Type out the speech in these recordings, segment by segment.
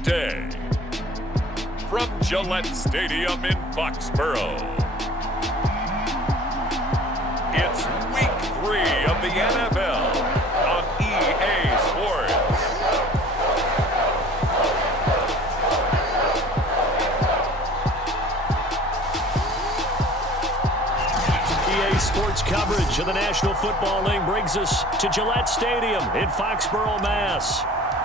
today. From Gillette Stadium in Foxborough, it's Week 3 of the NFL on EA Sports. EA Sports coverage of the National Football League brings us to Gillette Stadium in Foxborough, Mass.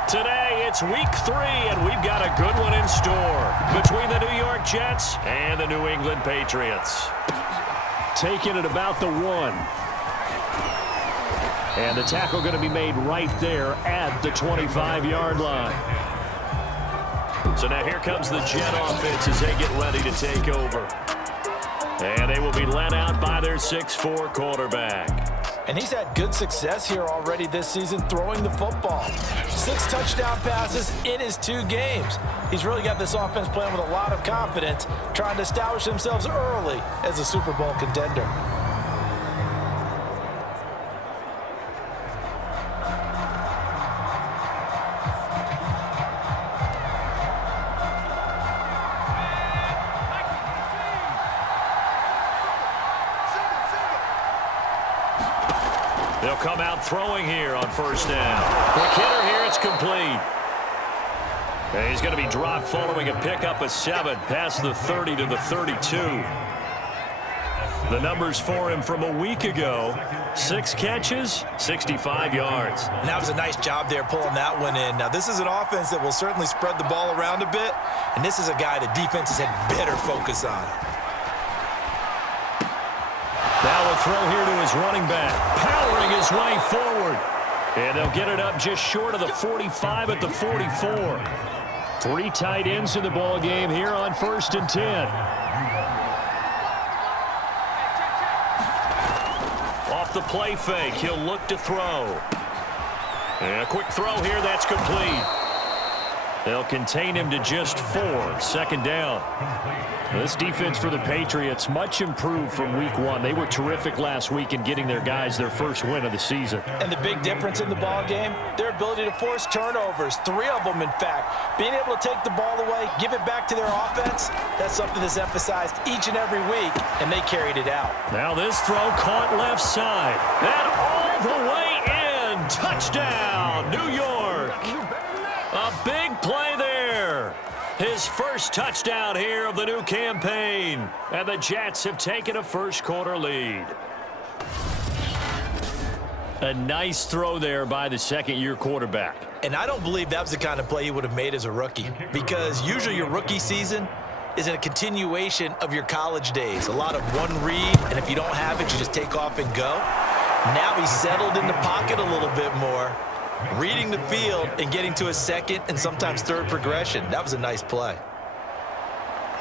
Today, it's Week 3, and we've got a good one in store between the New York Jets and the New England Patriots. Taking it about the 1. And the tackle going to be made right there at the 25-yard line. So now here comes the Jet offense as they get ready to take over. And they will be led out by their 6'4" quarterback. And he's had good success here already this season throwing the football. 6 touchdown passes in his 2 games. He's really got this offense playing with a lot of confidence, trying to establish themselves early as a Super Bowl contender. They'll come out throwing here on first down. Quick hitter here, it's complete. And he's going to be dropped following a pickup of 7 past the 30 to the 32. The numbers for him from a week ago: 6 catches, 65 yards. And that was a nice job there pulling that one in. Now, this is an offense that will certainly spread the ball around a bit, and this is a guy the defense has had better focus on. Now a throw here to his running back, powering his way forward. And they'll get it up just short of the 45 at the 44. 3 tight ends in the ball game here on 1st and 10. Off the play fake, he'll look to throw. And a quick throw here, that's complete. They'll contain him to just 4, 2nd down. This defense for the Patriots, much improved from Week 1. They were terrific last week in getting their guys their first win of the season. And the big difference in the ball game, their ability to force turnovers, 3 of them in fact. Being able to take the ball away, give it back to their offense, that's something that's emphasized each and every week, and they carried it out. Now this throw caught left side. And all the way in. Touchdown, New York. A big play there. His first touchdown here of the new campaign. And the Jets have taken a first-quarter lead. A nice throw there by the second-year quarterback. And I don't believe that was the kind of play he would have made as a rookie, because usually your rookie season is a continuation of your college days. A lot of one read, and if you don't have it, you just take off and go. Now he's settled in the pocket a little bit more, reading the field and getting to a second and sometimes third progression. That was a nice play.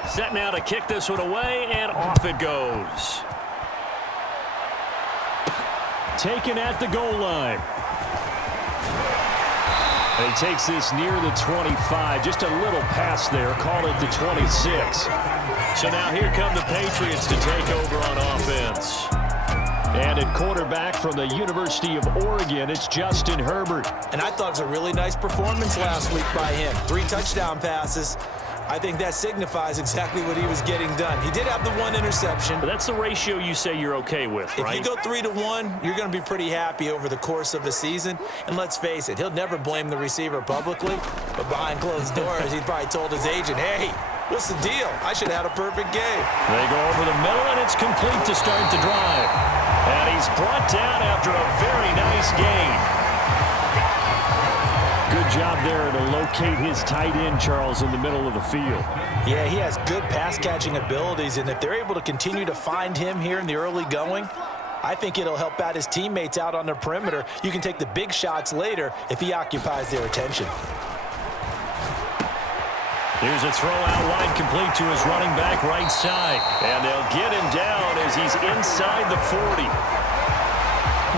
Set now to kick this one away, and off it goes. Taken at the goal line. And he takes this near the 25. Just a little pass there. Call it the 26. So now here come the Patriots to take over on offense. And at quarterback from the University of Oregon, it's Justin Herbert. And I thought it was a really nice performance last week by him. 3 touchdown passes. I think that signifies exactly what he was getting done. He did have the 1 interception. But that's the ratio you say you're okay with, right? If you go 3-to-1, you're going to be pretty happy over the course of the season. And let's face it, he'll never blame the receiver publicly. But behind closed doors, he probably told his agent, hey, what's the deal? I should have had a perfect game. They go over the middle, and it's complete to start the drive. And he's brought down after a very nice gain. Good job there to locate his tight end, Charles, in the middle of the field. Yeah, he has good pass-catching abilities, and if they're able to continue to find him here in the early going, I think it'll help out his teammates out on the perimeter. You can take the big shots later if he occupies their attention. Here's a throw out wide, complete to his running back right side. And they'll get him down as he's inside the 40.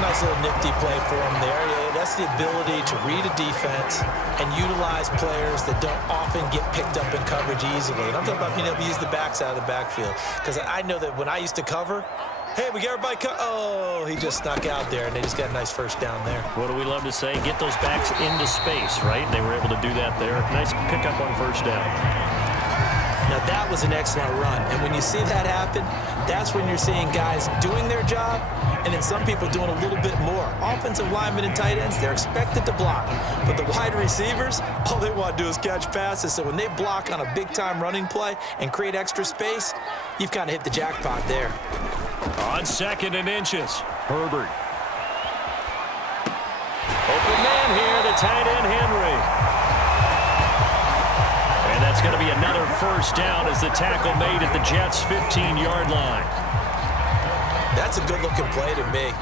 Nice little nifty play for him there. Yeah, that's the ability to read a defense and utilize players that don't often get picked up in coverage easily. And I'm talking about being able to use the backside of the backfield. Because I know that when I used to cover, Hey, we got everybody oh, he just snuck out there, and they just got a nice first down there. What do we love to say? Get those backs into space, right? They were able to do that there. Nice pickup on first down. Now, that was an excellent run. And when you see that happen, that's when you're seeing guys doing their job and then some people doing a little bit more. Offensive linemen and tight ends, they're expected to block. But the wide receivers, all they want to do is catch passes. So when they block on a big-time running play and create extra space, you've kind of hit the jackpot there. On 2nd and inches, Herbert. Open man here, the tight end, Henry. And that's going to be another first down as the tackle made at the Jets' 15-yard line. That's a good-looking play to me.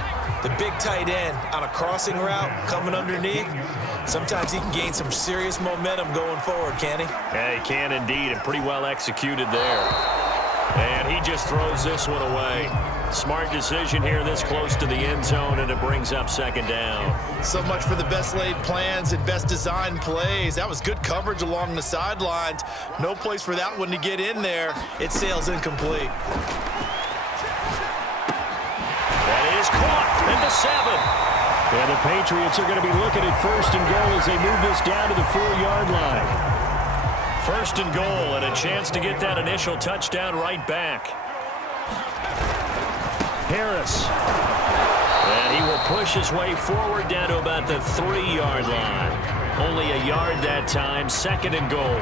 The big tight end on a crossing route coming underneath. Sometimes he can gain some serious momentum going forward, can he? Yeah, he can indeed, and pretty well executed there. And he just throws this one away. Smart decision here this close to the end zone, and it brings up 2nd down. So much for the best laid plans and best designed plays. That was good coverage along the sidelines. No place for that one to get in there. It sails incomplete. That is caught at the 7. And the Patriots are going to be looking at 1st and goal as they move this down to the 4-yard line. 1st and goal, and a chance to get that initial touchdown right back. Harris. And he will push his way forward down to about the 3-yard line. Only a yard that time, 2nd and goal.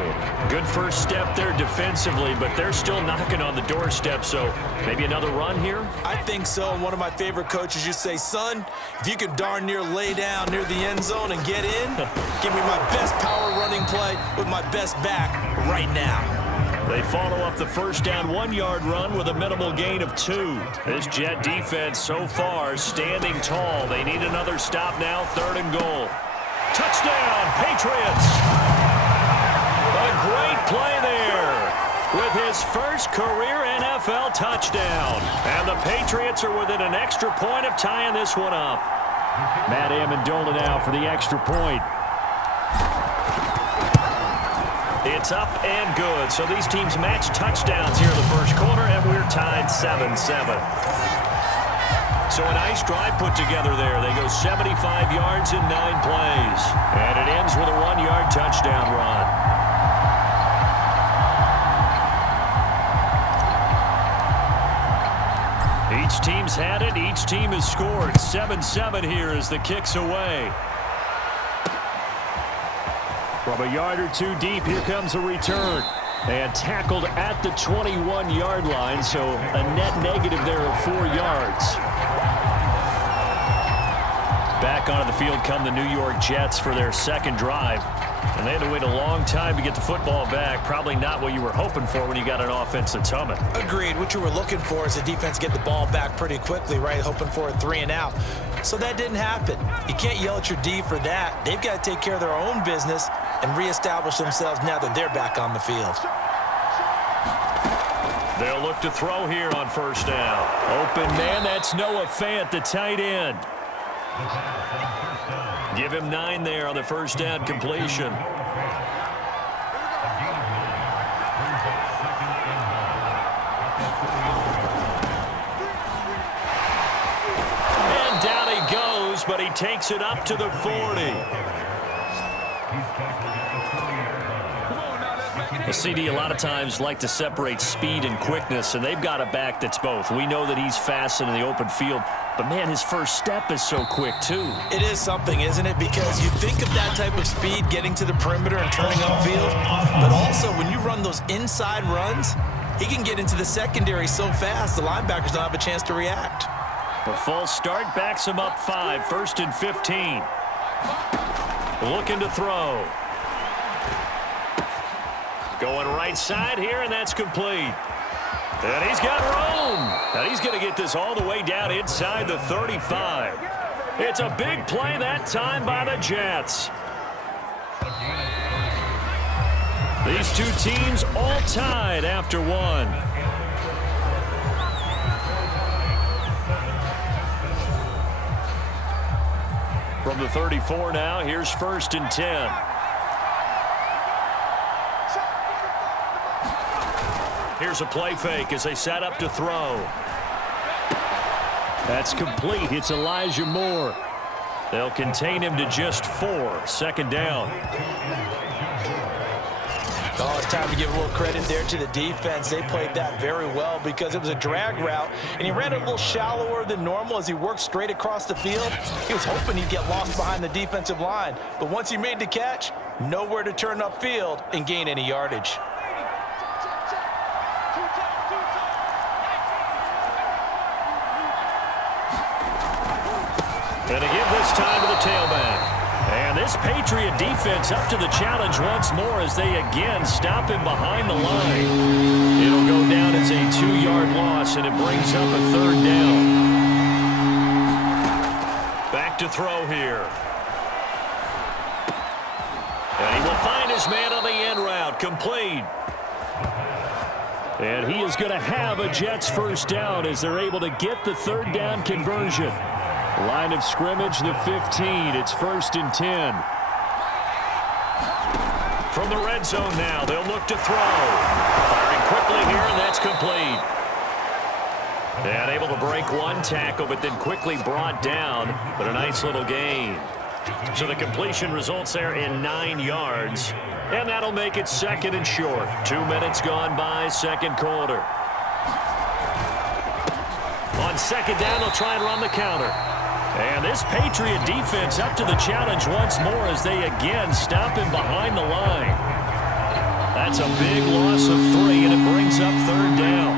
Good first step there defensively, but they're still knocking on the doorstep, so maybe another run here? I think so. And one of my favorite coaches used to say, son, if you can darn near lay down near the end zone and get in, give me my best power running play with my best back right now. They follow up the first down 1-yard run with a minimal gain of 2. This Jet defense so far standing tall. They need another stop now, 3rd and goal. Touchdown, Patriots! A great play there with his first career NFL touchdown. And the Patriots are within an extra point of tying this one up. Matt Amendola now for the extra point. It's up and good. So these teams match touchdowns here in the first quarter, and we're tied 7-7. So a nice drive put together there. They go 75 yards in 9 plays. And it ends with a 1-yard touchdown run. Each team's had it. Each team has scored. 7-7 here as the kick's away. From a yard or 2 deep, here comes a return. And tackled at the 21-yard line, so a net negative there of 4 yards. Back onto the field come the New York Jets for their 2nd drive. And they had to wait a long time to get the football back. Probably not what you were hoping for when you got an offense that's humming. Agreed. What you were looking for is the defense get the ball back pretty quickly, right? Hoping for a 3 and out. So that didn't happen. You can't yell at your D for that. They've got to take care of their own business and reestablish themselves now that they're back on the field. They'll look to throw here on first down. Open man, that's Noah Fant, the tight end. Give him 9 there on the first down completion. And down he goes, but he takes it up to the 40. The CD a lot of times like to separate speed and quickness, and they've got a back that's both. We know that he's fast in the open field, but man, his first step is so quick too. It is something, isn't it? Because you think of that type of speed getting to the perimeter and turning upfield, but also when you run those inside runs, he can get into the secondary so fast the linebackers don't have a chance to react. A false start backs him up 5, 1st and 15. Looking to throw. Going right side here, and that's complete. And he's got room. And he's going to get this all the way down inside the 35. It's a big play that time by the Jets. These two teams all tied after 1. From the 34 now, here's 1st and 10. Here's a play fake as they set up to throw. That's complete. It's Elijah Moore. They'll contain him to just 4. Second down. Oh, it's time to give a little credit there to the defense. They played that very well because it was a drag route, and he ran it a little shallower than normal as he worked straight across the field. He was hoping he'd get lost behind the defensive line, but once he made the catch, nowhere to turn upfield and gain any yardage. And to give this time to the tailback. And this Patriot defense up to the challenge once more as they again stop him behind the line. It'll go down as a 2-yard loss, and it brings up a 3rd down. Back to throw here. And he will find his man on the end route, complete. And he is going to have a Jets first down as they're able to get the 3rd down conversion. Line of scrimmage, the 15. It's 1st and 10. From the red zone now, they'll look to throw. Firing quickly here, and that's complete. And able to break one tackle, but then quickly brought down. But a nice little gain. So the completion results there in 9 yards. And that'll make it 2nd and short. 2 minutes gone by, 2nd quarter. On 2nd down, they'll try and run the counter. And this Patriot defense up to the challenge once more as they again stop him behind the line. That's a big loss of 3, and it brings up 3rd down.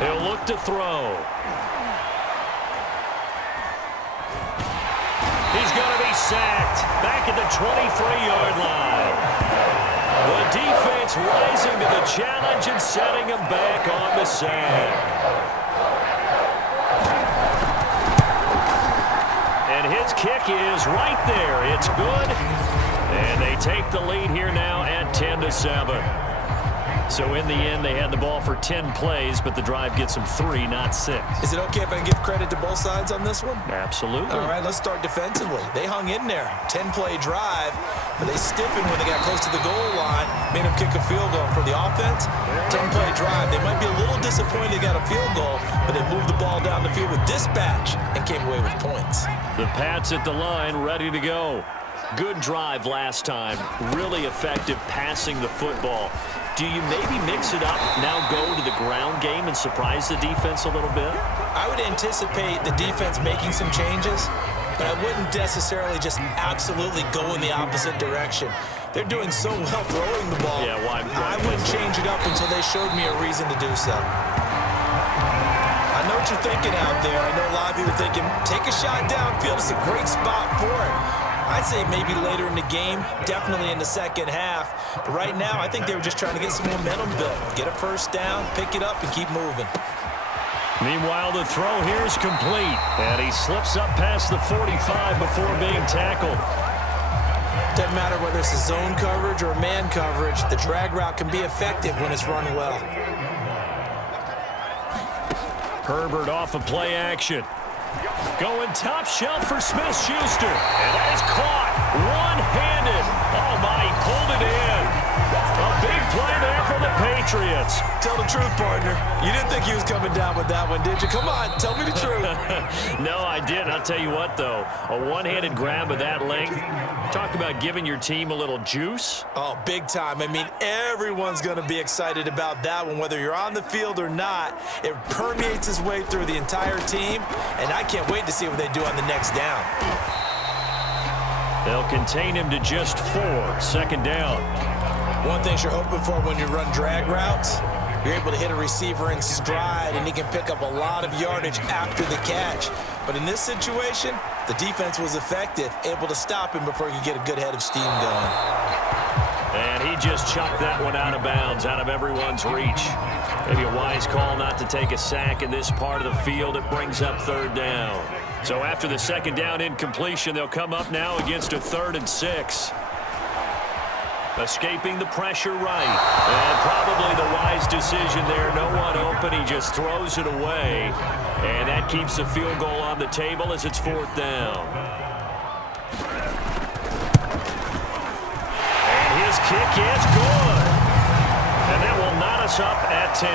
He'll look to throw. He's going to be sacked back at the 23-yard line. The defense rising to the challenge and setting him back on the sack. And his kick is right there. It's good. And they take the lead here now at 10-7. So in the end, they had the ball for 10 plays, but the drive gets them 3, not 6. Is it okay if I give credit to both sides on this one? Absolutely. All right, let's start defensively. They hung in there. 10-play drive, but they stiffened when they got close to the goal line, made them kick a field goal. For the offense, 10-play drive. They might be a little disappointed they got a field goal, but they moved the ball down the field with dispatch and came away with points. The Pats at the line, ready to go. Good drive last time. Really effective passing the football. Do you maybe mix it up, now go to the ground game and surprise the defense a little bit? I would anticipate the defense making some changes, but I wouldn't necessarily just absolutely go in the opposite direction. They're doing so well throwing the ball. Yeah, why I wouldn't change it up until they showed me a reason to do so. I know what you're thinking out there. I know a lot of you are thinking, take a shot downfield. It's a great spot for it. I'd say maybe later in the game, definitely in the second half. But right now, I think they were just trying to get some momentum built. Get a first down, pick it up, and keep moving. Meanwhile, the throw here is complete. And he slips up past the 45 before being tackled. Doesn't matter whether it's a zone coverage or man coverage, the drag route can be effective when it's run well. Herbert off of play action. Going top shelf for Smith-Schuster. And that is caught one-handed. Oh, my, he pulled it in. A big play there for the Patriots. Tell the truth, partner. You didn't think he was coming down with that one, did you? Come on, tell me the truth. No, I didn't. I'll tell you what, though. A one-handed grab of that length. Talk about giving your team a little juice. Oh, big time. I mean, everyone's going to be excited about that one, whether you're on the field or not. It permeates its way through the entire team, and I can't wait to see what they do on the next down. They'll contain him to just 4. Second down. One thing you're hoping for when you run drag routes, you're able to hit a receiver in stride, and he can pick up a lot of yardage after the catch. But in this situation, the defense was effective, able to stop him before he could get a good head of steam going. And he just chucked that one out of bounds, out of everyone's reach. Maybe a wise call not to take a sack in this part of the field. It brings up 3rd down. So after the second down incompletion, they'll come up now against a 3rd and 6. Escaping the pressure right. And probably the wise decision there. No one open. He just throws it away. And that keeps the field goal on the table as it's 4th down. And his kick is good. And that will knot us up at 10.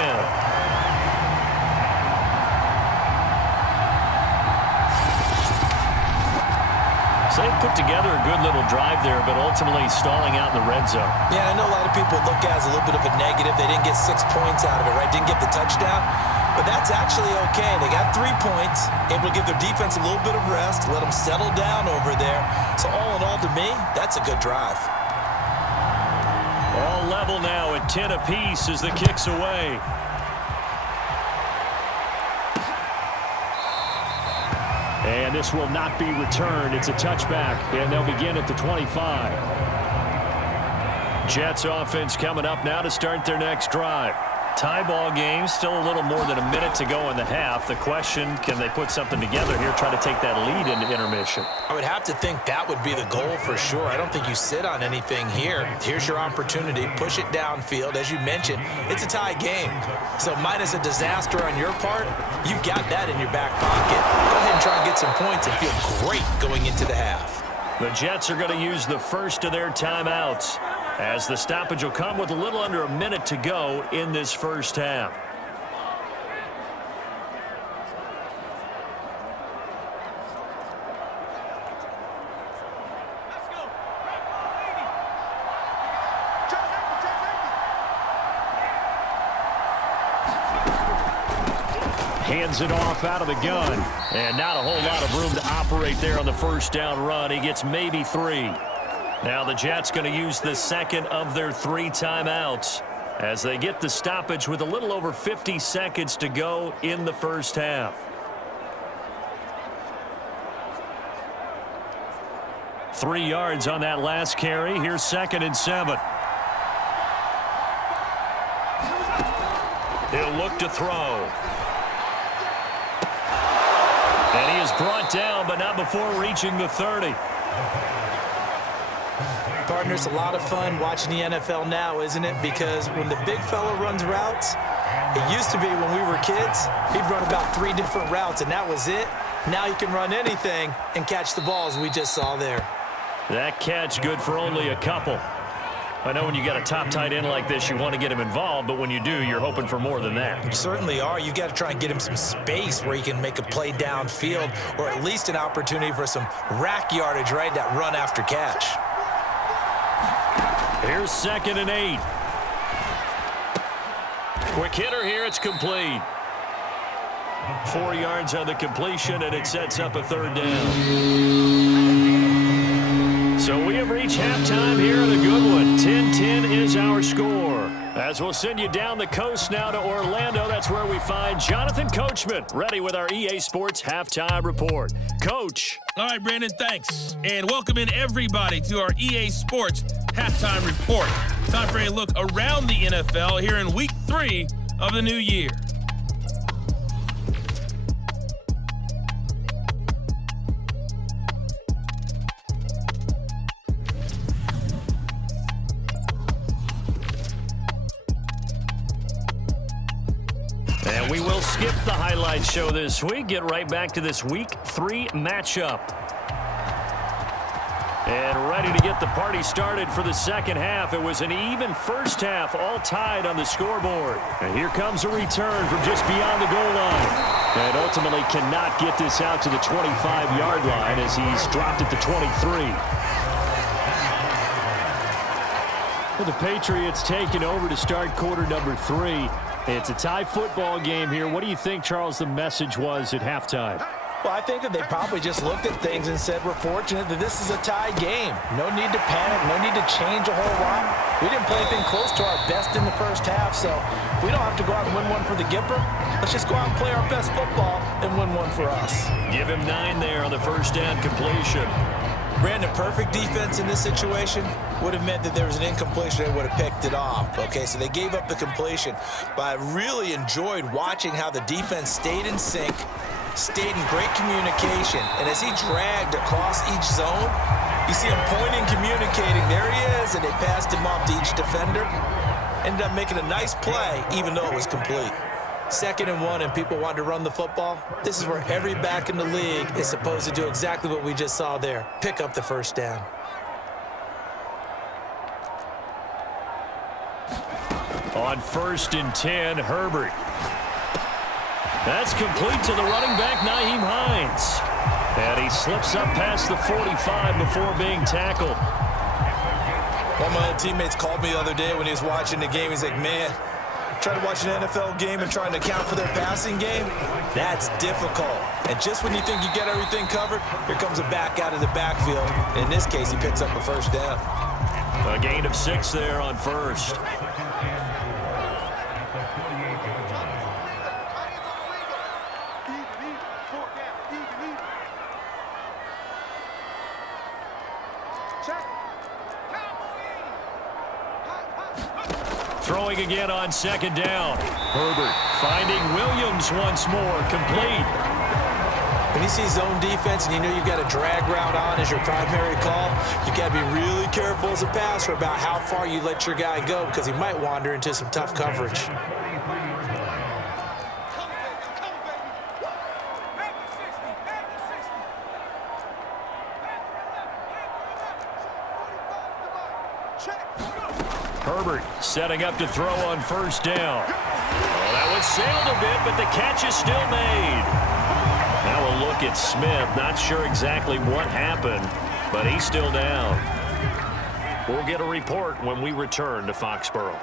They put together a good little drive there, but ultimately stalling out in the red zone. Yeah, I know a lot of people look at it as a little bit of a negative. They didn't get 6 points out of it, right? Didn't get the touchdown. But that's actually okay. They got 3 points, able to give their defense a little bit of rest, let them settle down over there. So all in all, to me, that's a good drive. All level now at 10 apiece as the kick's away. And this will not be returned. It's a touchback, and they'll begin at the 25. Jets offense coming up now to start their next drive. Tie ball game, still a little more than a minute to go in the half. The question, can they put something together here, try to take that lead into intermission? I would have to think that would be the goal for sure. I don't think you sit on anything here. Here's your opportunity. Push it downfield. As you mentioned, it's a tie game. So minus a disaster on your part, you've got that in your back pocket. Go ahead and try and get some points and feel great going into the half. The Jets are going to use the first of their timeouts, as the stoppage will come with a little under a minute to go in this first half. Hands it off out of the gun, and not a whole lot of room to operate there on the first down run. He gets maybe 3. Now the Jets going to use the second of their 3 timeouts as they get the stoppage with a little over 50 seconds to go in the first half. Three yards on that last carry. Here's 2nd and 7. He'll look to throw. And he is brought down, but not before reaching the 30. Partner, it's a lot of fun watching the NFL now, isn't it? Because when the big fella runs routes, it used to be when we were kids, he'd run about 3 different routes, and that was it. Now he can run anything and catch the balls we just saw there. That catch good for only a couple. I know when you got a top tight end like this, you want to get him involved, but when you do, you're hoping for more than that. You certainly are. You got to try and get him some space where he can make a play downfield, or at least an opportunity for some rack yardage, right? That run after catch. Here's 2nd and 8. Quick hitter here. It's complete. 4 yards on the completion, and it sets up a 3rd down. So we have reached halftime here in a good one. 10-10 is our score. As we'll send you down the coast now to Orlando, that's where we find Jonathan Coachman, ready with our EA Sports Halftime Report. Coach. All right, Brandon, thanks. And welcome in everybody to our EA Sports Halftime Report. Time for a look around the NFL here in Week 3 of the new year. And we will skip the highlight show this week. Get right back to this Week 3 matchup. And ready to get the party started for the second half. It was an even first half, all tied on the scoreboard. And here comes a return from just beyond the goal line. And ultimately cannot get this out to the 25-yard line as he's dropped at the 23. Well, the Patriots taking over to start quarter number 3. It's a tie football game here. What do you think, Charles, the message was at halftime? Well, I think that they probably just looked at things and said, we're fortunate that this is a tie game. No need to panic, no need to change a whole lot. We didn't play anything close to our best in the first half, so we don't have to go out and win one for the Gipper. Let's just go out and play our best football and win one for us. Give him 9 there on the first down completion. Brandon, perfect defense in this situation would have meant that there was an incompletion. They would have picked it off. Okay, so they gave up the completion. But I really enjoyed watching how the defense stayed in sync, stayed in great communication. And as he dragged across each zone, you see him pointing, communicating. There he is, and they passed him off to each defender. Ended up making a nice play, even though it was complete. 2nd and 1, and people wanted to run the football. This is where every back in the league is supposed to do exactly what we just saw there. Pick up the first down. On 1st and 10, Herbert. That's complete to the running back, Nyheim Hines. And he slips up past the 45 before being tackled. One of my old teammates called me the other day when he was watching the game. He's like, man, trying to watch an NFL game and trying to account for their passing game, that's difficult. And just when you think you get everything covered, here comes a back out of the backfield. In this case, he picks up a first down. A gain of 6 there on first. Throwing again on second down. Herbert finding Williams once more, complete. When you see zone defense and you know you've got a drag route on as your primary call, you got to be really careful as a passer about how far you let your guy go because he might wander into some tough coverage. Herbert setting up to throw on first down. Oh, that one sailed a bit, but the catch is still made. Now we'll look at Smith. Not sure exactly what happened, but he's still down. We'll get a report when we return to Foxborough.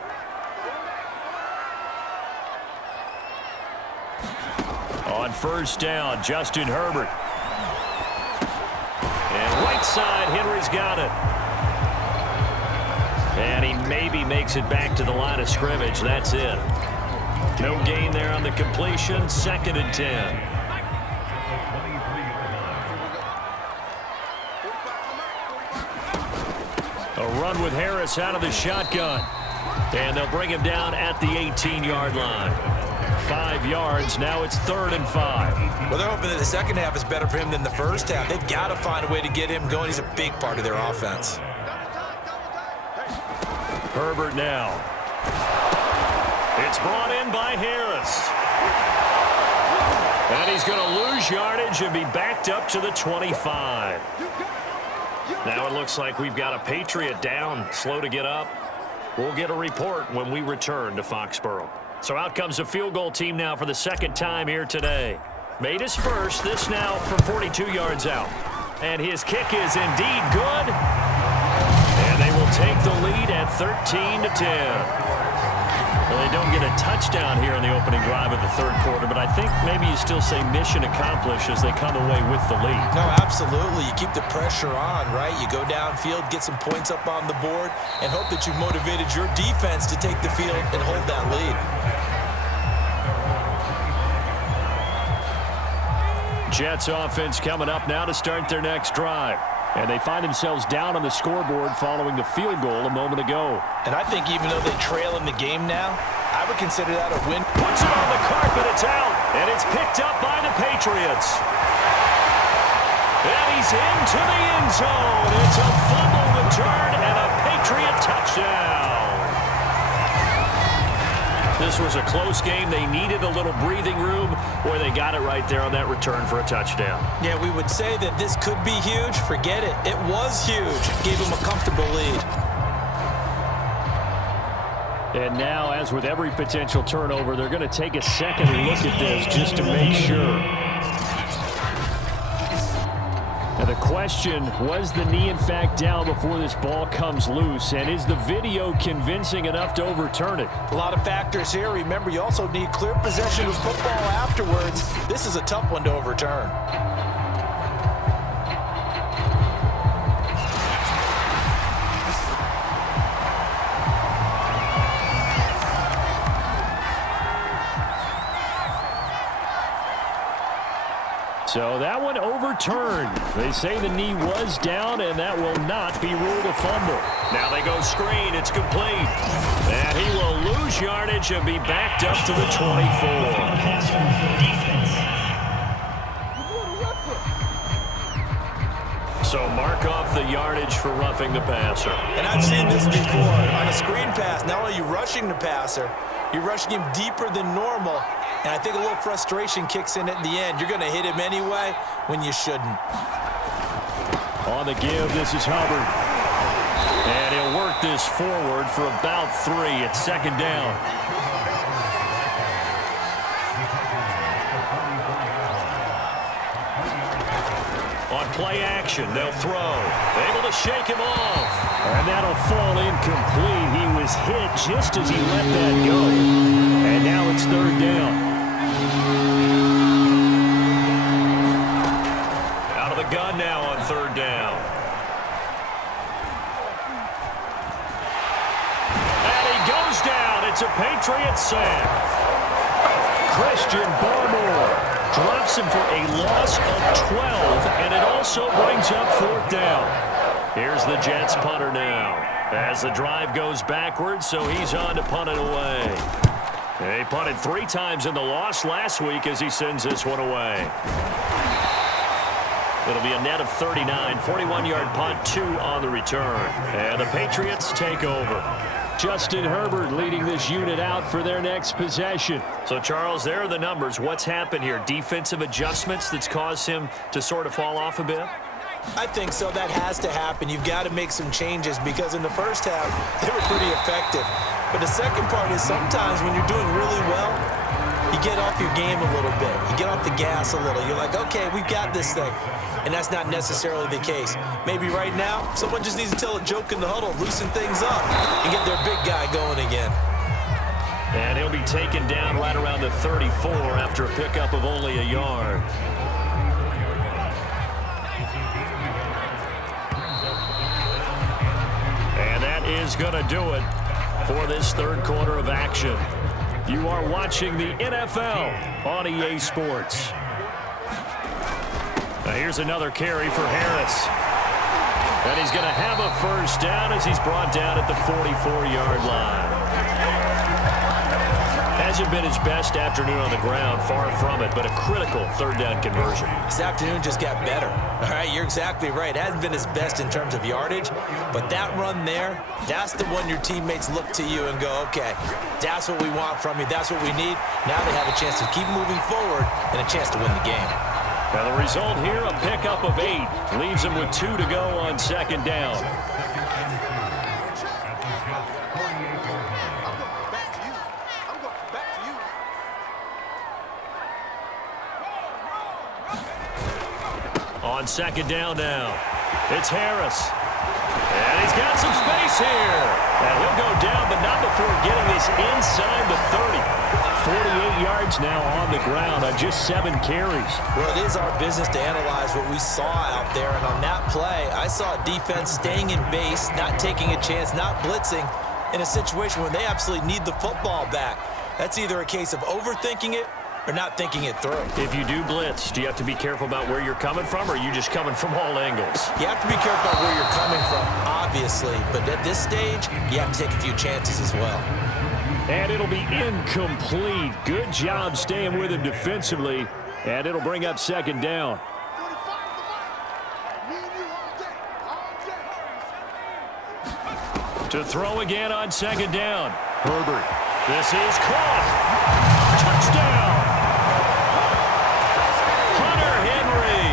On first down, Justin Herbert. And right side, Henry's got it. And he maybe makes it back to the line of scrimmage. That's it. No gain there on the completion. 2nd and 10. A run with Harris out of the shotgun. And they'll bring him down at the 18-yard line. 5 yards. Now it's 3rd and 5. Well, they're hoping that the second half is better for him than the first half. They've got to find a way to get him going. He's a big part of their offense. Herbert now. It's brought in by Harris. And he's going to lose yardage and be backed up to the 25. Now it looks like we've got a Patriot down, slow to get up. We'll get a report when we return to Foxborough. So out comes the field goal team now for the 2nd time here today. Made his first, this now from 42 yards out. And his kick is indeed good. And they will take the lead at 13-10. Well, they don't get a touchdown here in the opening drive of the 3rd quarter, but I think maybe you still say mission accomplished as they come away with the lead. No, absolutely. You keep the pressure on, right? You go downfield, get some points up on the board, and hope that you've motivated your defense to take the field and hold that lead. Jets offense coming up now to start their next drive. And they find themselves down on the scoreboard following the field goal a moment ago. And I think even though they trail in the game now, I would consider that a win. Puts it on the carpet, it's out. And it's picked up by the Patriots. And he's into the end zone. It's a fumble return and a Patriot touchdown. This was a close game. They needed a little breathing room, or they got it right there on that return for a touchdown. Yeah, we would say that this could be huge. Forget it. It was huge. Gave them a comfortable lead. And now, as with every potential turnover, they're going to take a second look at this just to make sure. Now the question, was the knee in fact down before this ball comes loose? And is the video convincing enough to overturn it? A lot of factors here. Remember, you also need clear possession of football afterwards. This is a tough one to overturn. So that one overturned. They say the knee was down, and that will not be ruled a fumble. Now they go screen. It's complete. And he will lose yardage and be backed up to the 24. So mark off the yardage for roughing the passer. And I've seen this before. On a screen pass, not only are you rushing the passer, you're rushing him deeper than normal. And I think a little frustration kicks in at the end. You're going to hit him anyway when you shouldn't. On the give, this is Hubbard. And he'll work this forward for about 3 at 2nd down. play action. They'll throw. Able to shake him off. And that'll fall incomplete. He was hit just as he let that go. And now it's third down. Out of the gun now on third down. And he goes down. It's a Patriots sack. Christian Barmore drops him for a loss of 12, and it also brings up fourth down. Here's the Jets punter now as the drive goes backwards, so he's on to punt it away. He punted 3 times in the loss last week as he sends this one away. It'll be a net of 39, 41-yard punt, 2 on the return. And the Patriots take over. Justin Herbert leading this unit out for their next possession. So, Charles, there are the numbers. What's happened here? Defensive adjustments that's caused him to sort of fall off a bit? I think so. That has to happen. You've got to make some changes because in the first half, they were pretty effective. But the second part is sometimes when you're doing really well, you get off your game a little bit. You get off the gas a little. You're like, okay, we've got this thing. And that's not necessarily the case. Maybe right now, someone just needs to tell a joke in the huddle, loosen things up, and get their big guy going again. And he'll be taken down right around the 34 after a pickup of only a yard. And that is going to do it for this third quarter of action. You are watching the NFL on EA Sports. Now here's another carry for Harris. And he's going to have a first down as he's brought down at the 44-yard line. Hasn't been his best afternoon on the ground, far from it, but a critical third down conversion. This afternoon just got better. All right, you're exactly right. It hasn't been his best in terms of yardage, but that run there, that's the one your teammates look to you and go, okay, that's what we want from you. That's what we need. Now they have a chance to keep moving forward and a chance to win the game. Now the result here, a pickup of 8. Leaves him with 2 to go on second down. On second down now, it's Harris. And he's got some space here. And he'll go down, but not before getting this inside the 30. 48 yards now on the ground on just 7 carries. Well, it is our business to analyze what we saw out there. And on that play, I saw a defense staying in base, not taking a chance, not blitzing in a situation where they absolutely need the football back. That's either a case of overthinking it or not thinking it through. If you do blitz, do you have to be careful about where you're coming from, or are you just coming from all angles? You have to be careful about where you're coming from, obviously. But at this stage, you have to take a few chances as well. And it'll be incomplete. Good job staying with him defensively. And it'll bring up second down. To throw again on second down. Herbert. This is caught. Touchdown. Hunter Henry.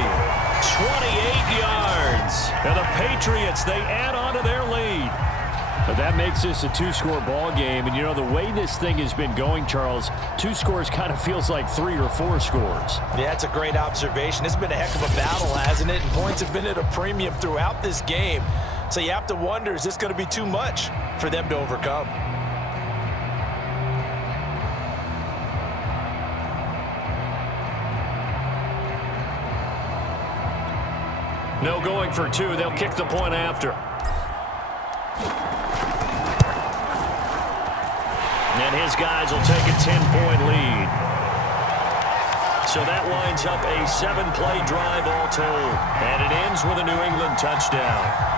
28 yards. And the Patriots, they add on to their lead. But that makes this a 2-score ball game. And, you know, the way this thing has been going, Charles, 2 scores kind of feels like 3 or 4 scores. Yeah, that's a great observation. It's been a heck of a battle, hasn't it? And points have been at a premium throughout this game. So you have to wonder, is this going to be too much for them to overcome? No going for 2. They'll kick the point after. And his guys will take a 10-point lead. So that winds up a 7-play drive all told. And it ends with a New England touchdown.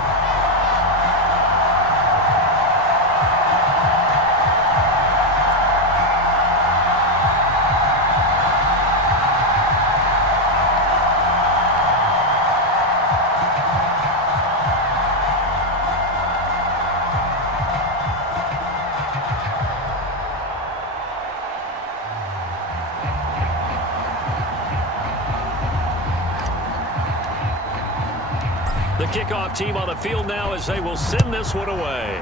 The kickoff team on the field now as they will send this one away.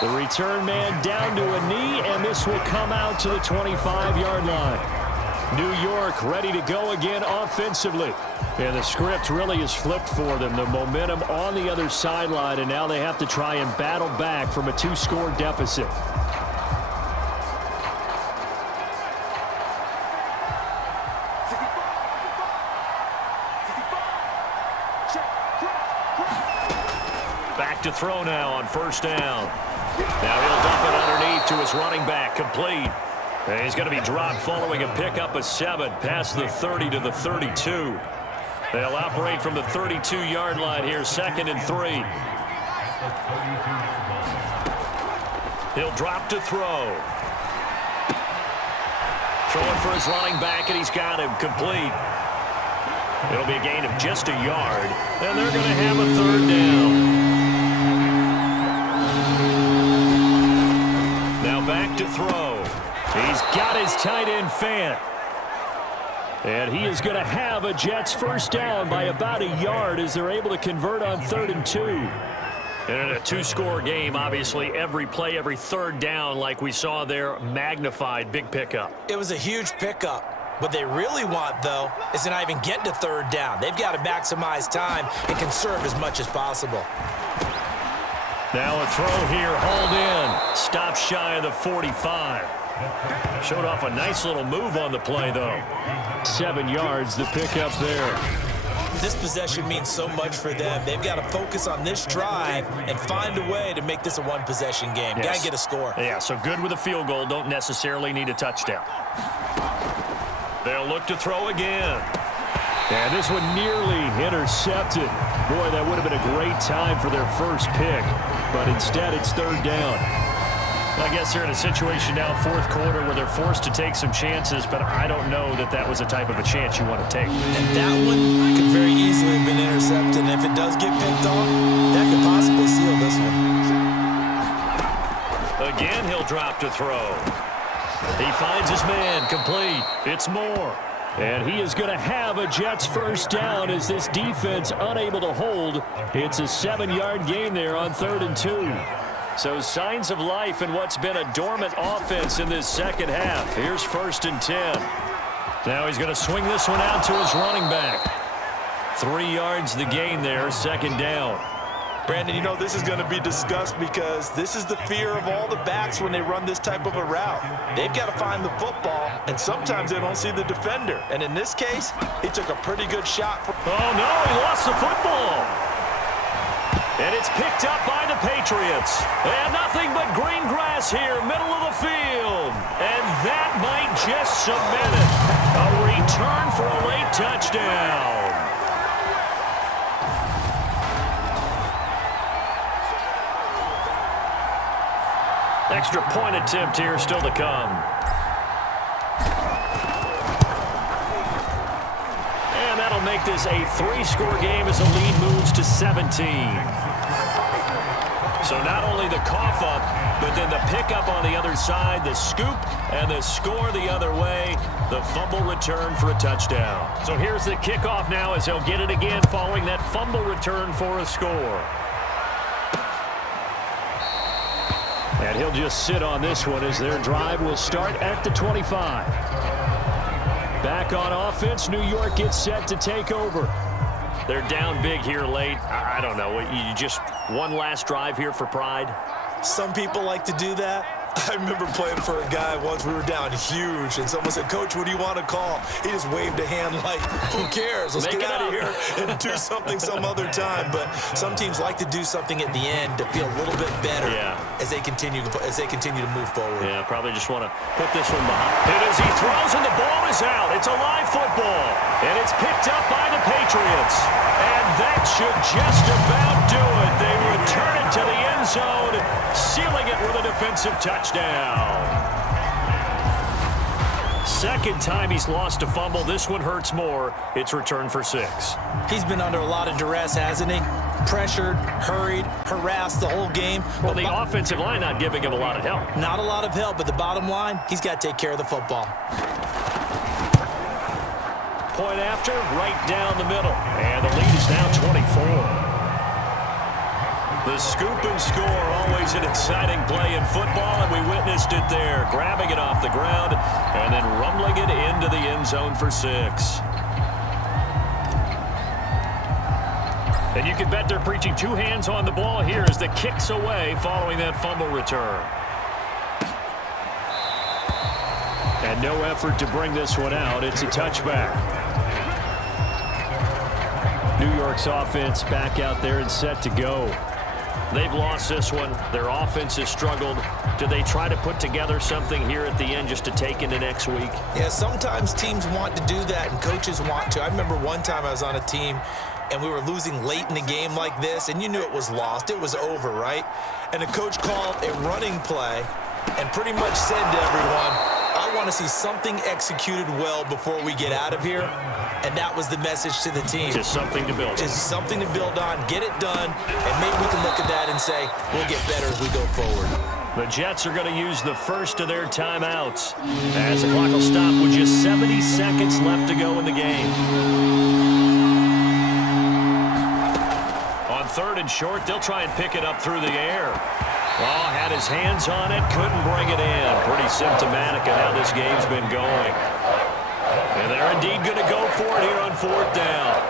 The return man down to a knee, and this will come out to the 25-yard line. New York ready to go again offensively. And the script really is flipped for them. The momentum on the other sideline, and now they have to try and battle back from a 2-score deficit. Back to throw now on first down. Now he'll dump it underneath to his running back, complete. And he's going to be dropped following a pickup of 7 past the 30 to the 32. They'll operate from the 32-yard line here, 2nd and 3. He'll drop to throw. Throwing for his running back, and he's got him, complete. It'll be a gain of just a yard, and they're going to have a 3rd down. Now back to throw. He's got his tight end Fant. And he is going to have a Jets 1st down by about a yard as they're able to convert on 3rd and 2. And in a 2-score game, obviously, every play, every 3rd down, like we saw there, magnified, big pickup. It was a huge pickup. What they really want, though, is to not even get to 3rd down. They've got to maximize time and conserve as much as possible. Now a throw here, hauled in. Stop shy of the 45. Showed off a nice little move on the play, though. 7 yards, the pickup there. This possession means so much for them. They've got to focus on this drive and find a way to make this a one-possession game. Yes. Got to get a score. Yeah, so good with a field goal. Don't necessarily need a touchdown. They'll look to throw again. And this one nearly intercepted. Boy, that would have been a great time for their first pick. But instead, it's 3rd down. I guess they're in a situation now, 4th quarter, where they're forced to take some chances, but I don't know that that was a type of a chance you want to take. And that one could very easily have been intercepted. And if it does get picked off, that could possibly seal this one. Again, he'll drop to throw. He finds his man, complete. It's Moore. And he is going to have a Jets 1st down as this defense unable to hold. It's a 7-yard gain there on 3rd and 2. So signs of life in what's been a dormant offense in this second half. Here's 1st and 10. Now he's going to swing this one out to his running back. 3 yards the gain there, 2nd down. Brandon, you know this is going to be discussed because this is the fear of all the backs when they run this type of a route. They've got to find the football, and sometimes they don't see the defender. And in this case, he took a pretty good shot. Oh, no, he lost the football. And it's picked up by the Patriots. And nothing but green grass here, middle of the field. And that might just cement it. A return for a late touchdown. Extra point attempt here still to come. And that'll make this a 3-score game as the lead moves to 17. So not only the cough up, but then the pickup on the other side, the scoop, and the score the other way, the fumble return for a touchdown. So here's the kickoff now as he'll get it again following that fumble return for a score. And he'll just sit on this one as their drive will start at the 25. Back on offense, New York gets set to take over. They're down big here late. I don't know. You just one last drive here for pride? Some people like to do that. I remember playing for a guy once. We were down huge, and someone said, "Coach, what do you want to call?" He just waved a hand like, "Who cares? Let's get out of here and do something some other time." But some teams like to do something at the end to feel a little bit better as they continue to move forward. Yeah, probably just want to put this one behind. And as he throws and the ball is out, it's a live football, and it's picked up by the Patriots. And that should just about do it. They return it to the end zone, sealing it with a defensive touchdown. Second time he's lost a fumble. This one hurts more. It's returned for 6. He's been under a lot of duress, hasn't he? Pressured, hurried, harassed the whole game. Well, the offensive line not giving him a lot of help. Not a lot of help, but the bottom line, he's got to take care of the football. Point after, right down the middle. And the lead is now 24. The scoop and score, always an exciting play in football, and we witnessed it there, grabbing it off the ground and then rumbling it into the end zone for 6. And you can bet they're preaching 2 hands on the ball here as the kick's away following that fumble return. And no effort to bring this one out. It's a touchback. New York's offense back out there and set to go. They've lost this one. Their offense has struggled. Do they try to put together something here at the end just to take into next week? Yeah, sometimes teams want to do that and coaches want to. I remember one time I was on a team and we were losing late in the game like this, and you knew it was lost. It was over, right? And the coach called a running play and pretty much said to everyone, I want to see something executed well before we get out of here. And that was the message to the team. Just something to build on. Just something to build on, get it done, and maybe we can look at that and say, we'll get better as we go forward. The Jets are going to use the first of their timeouts as the clock will stop with just 70 seconds left to go in the game. On 3rd and short, they'll try and pick it up through the air. Oh, had his hands on it, couldn't bring it in. Pretty symptomatic of how this game's been going. And they're indeed going to go for it here on 4th down.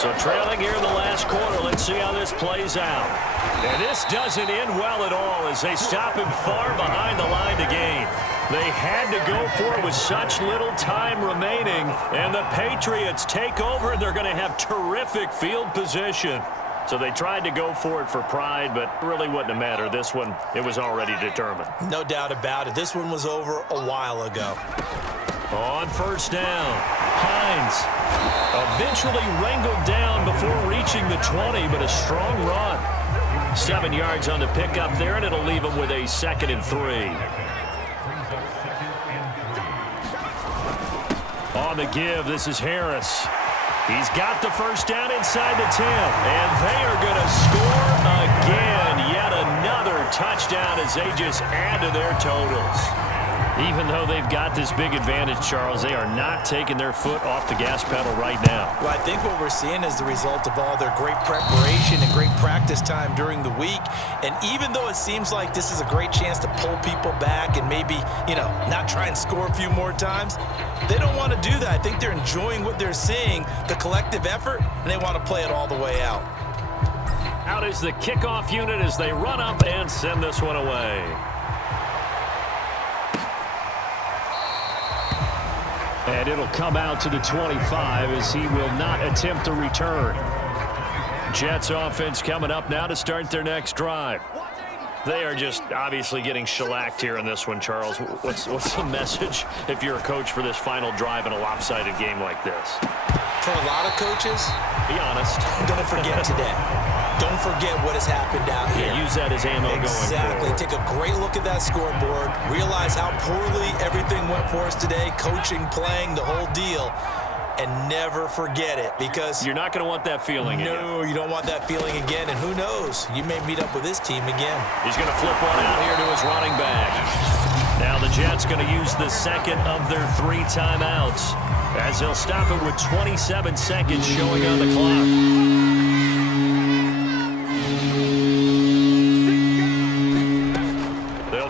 So trailing here in the last quarter, let's see how this plays out. And this doesn't end well at all as they stop him far behind the line to gain. They had to go for it with such little time remaining. And the Patriots take over, and they're going to have terrific field position. So they tried to go for it for pride, but really wouldn't have mattered. This one, it was already determined. No doubt about it. This one was over a while ago. On 1st down, Hines eventually wrangled down before reaching the 20, but a strong run. 7 yards on the pickup there, and it'll leave him with a 2nd and 3. On the give, this is Harris. He's got the 1st down inside the 10, and they are going to score again. Yet another touchdown as they just add to their totals. Even though they've got this big advantage, Charles, they are not taking their foot off the gas pedal right now. Well, I think what we're seeing is the result of all their great preparation and great practice time during the week. And even though it seems like this is a great chance to pull people back and maybe, not try and score a few more times, they don't want to do that. I think they're enjoying what they're seeing, the collective effort, and they want to play it all the way out. Out is the kickoff unit as they run up and send this one away. And it'll come out to the 25 as he will not attempt to return. Jets offense coming up now to start their next drive. They are just obviously getting shellacked here in this one, Charles. What's the message if you're a coach for this final drive in a lopsided game like this? For a lot of coaches, be honest. Don't forget today. Don't forget what has happened out here. Yeah, use that as ammo going forward. Exactly. Take a great look at that scoreboard. Realize how poorly everything went for us today. Coaching, playing, the whole deal. And never forget it, because you're not going to want that feeling again. No, you don't want that feeling again. And who knows? You may meet up with this team again. He's going to flip one out here to his running back. Now the Jets going to use the 2nd of their 3 timeouts as they'll stop it with 27 seconds showing on the clock.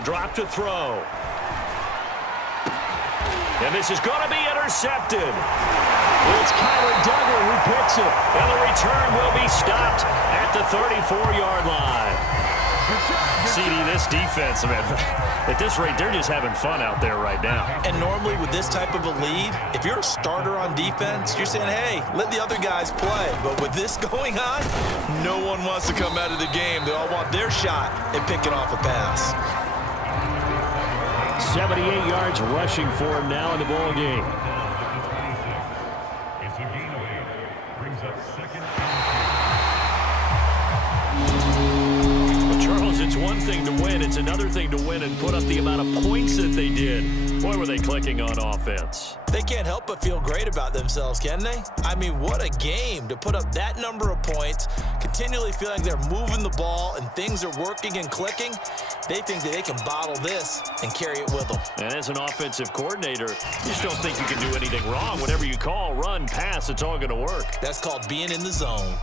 Drop to throw. And this is going to be intercepted. It's Kyler Duggar who picks it. And the return will be stopped at the 34-yard line. CD, this defense, man, at this rate, they're just having fun out there right now. And normally with this type of a lead, if you're a starter on defense, you're saying, hey, let the other guys play. But with this going on, no one wants to come out of the game. They all want their shot at picking off a pass. 78 yards rushing for him now in the ball game. Well, Charles, it's one thing to win. It's another thing to win and put up the amount of points that they did. Boy, were they clicking on offense. They can't help but feel great about themselves, can they? I mean, what a game to put up that number of points, continually feeling they're moving the ball and things are working and clicking. They think that they can bottle this and carry it with them. And as an offensive coordinator, you just don't think you can do anything wrong. Whatever you call, run, pass, it's all going to work. That's called being in the zone.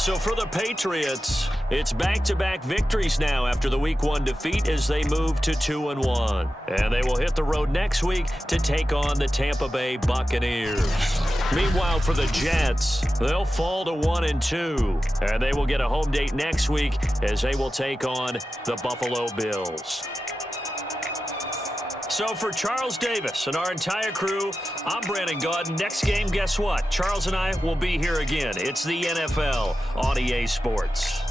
So for the Patriots, it's back-to-back victories now after the Week 1 defeat as they move to 2-1. And they will hit the road next week to take on the Tampa Bay Buccaneers. Meanwhile, for the Jets, they'll fall to 1-2. And they will get a home date next week as they will take on the Buffalo Bills. So for Charles Davis and our entire crew, I'm Brandon Gaudin. Next game, guess what? Charles and I will be here again. It's the NFL on EA Sports.